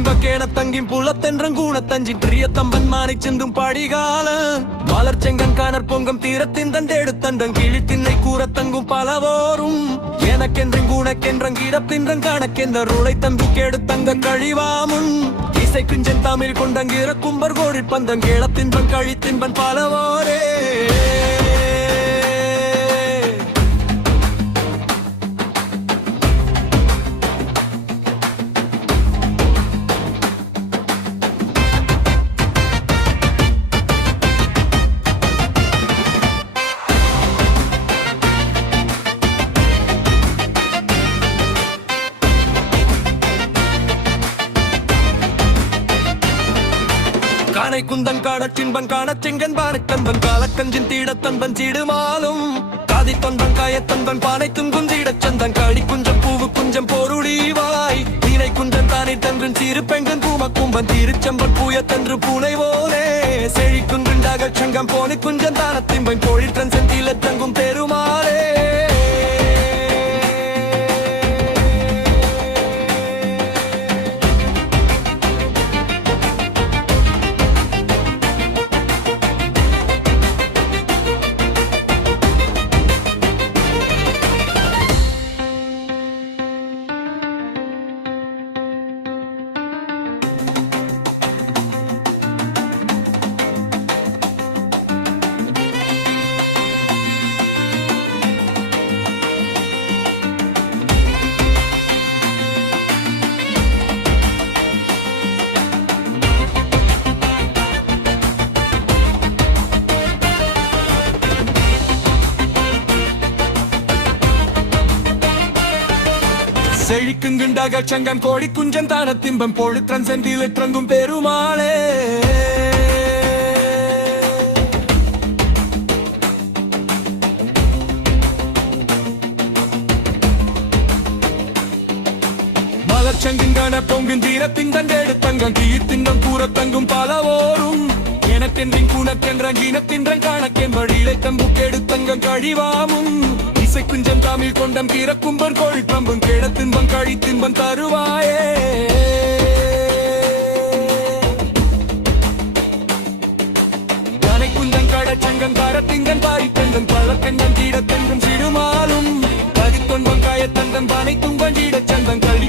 தின்பக்கேன தங்கின் புலத்தென்றங் கூணத்தஞ்சின் பிரியத்தம்பன் மானை சிந்தும் படிகால மலர்ச்செங்கன் காணற் பொங்கம் தீரத்தின் தண்டெடுத்தண்டன் கிழித்தின்னை கூறத்தங்கும் பலவோரும் எனக்கென்றும் கூணக்கென்றங் கிடப்பின்றங் காணக்கென்ற ருளை தம்பி கெடுத்தங்க கழிவாமுன் இசை கிஞ்சன் தமிழ் கொண்டங்கிற கும்பர் கோழிற் பந்தங் கேளத்தின்பன் கழித்தின்பன் பலவோரே கானை குந்தன் காணச்சின்பன் காணச்செங்கன் பானைத்தன்பன் காலக்கஞ்சின் தீடத்தன்பன் சீடுமாலும் காதி தொன்பன் காயத்தன்பன் பானை துங்கும் தீடச்சந்தன் காடி குஞ்சம் பூவு குஞ்சம் பொருளிவாய் நீனை குஞ்சன் தானே தன்றன் சீரு பெங்கன் பூமக்கும்பன் தீருச்சம்பன் பூயத்தன்று பூனை போலே செழி குன்றுண்டாக சங்கம் போனை குஞ்சன் தானத்தின்பன் கோழிற்றன் செந்தில தங்கும் பெருமாளே செழிக்குங்குண்டாக சங்கம் கோடி குஞ்சன் தானத்திம்பம் பொழுத்திரன் சென்றிலற்றங்கும் பெருமாளே மலர்ச்சங்கிங்கான பொங்கும் தீரத்தின் தண்டெடுத்தங்கம் தீர்த்தின்னம் கூறத்தங்கும் பலவோரும் எனக்கென்றின் கூணக்கென்றங் இனத்தின்றங் காணக்கெம்படியிலை தம்புக்கெடுத்தங்கம் கழிவாமும் இசை குஞ்சம் தமிழ் கொண்டம் கீரக்கும்பன் கோழிப்பம்பும் கேடத்தின்பம் கழித்தின்பன் தருவாயே யானை குந்தன் கடச்சங்கம் காரத்திங்கன் பாரித்தங்கம் பழக்கஞ்சம் தீடத்தெங்கும் சிடுமாலும் பதித்தொன்பம் காயத்தங்கம் பானை தும்பன் சீடச்சந்தங்கள்